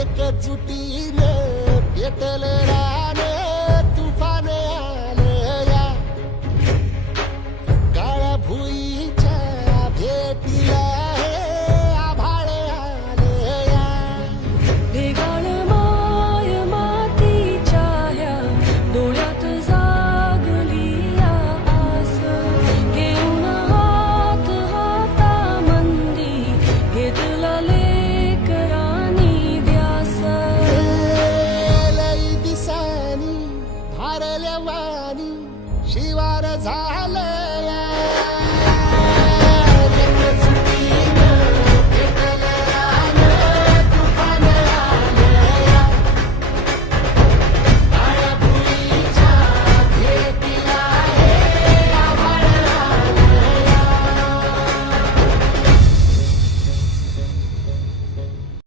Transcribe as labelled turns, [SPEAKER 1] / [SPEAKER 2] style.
[SPEAKER 1] एकजुटीने पेटले राणे तुफान आले या. काळ्या भुईच्या भेटीला आभाळे
[SPEAKER 2] माय मातीच्या ह्या डोळ्यात जागली या आस. घेऊन हात हातामंदी घेतला ले
[SPEAKER 1] वाणी शिवार झालं.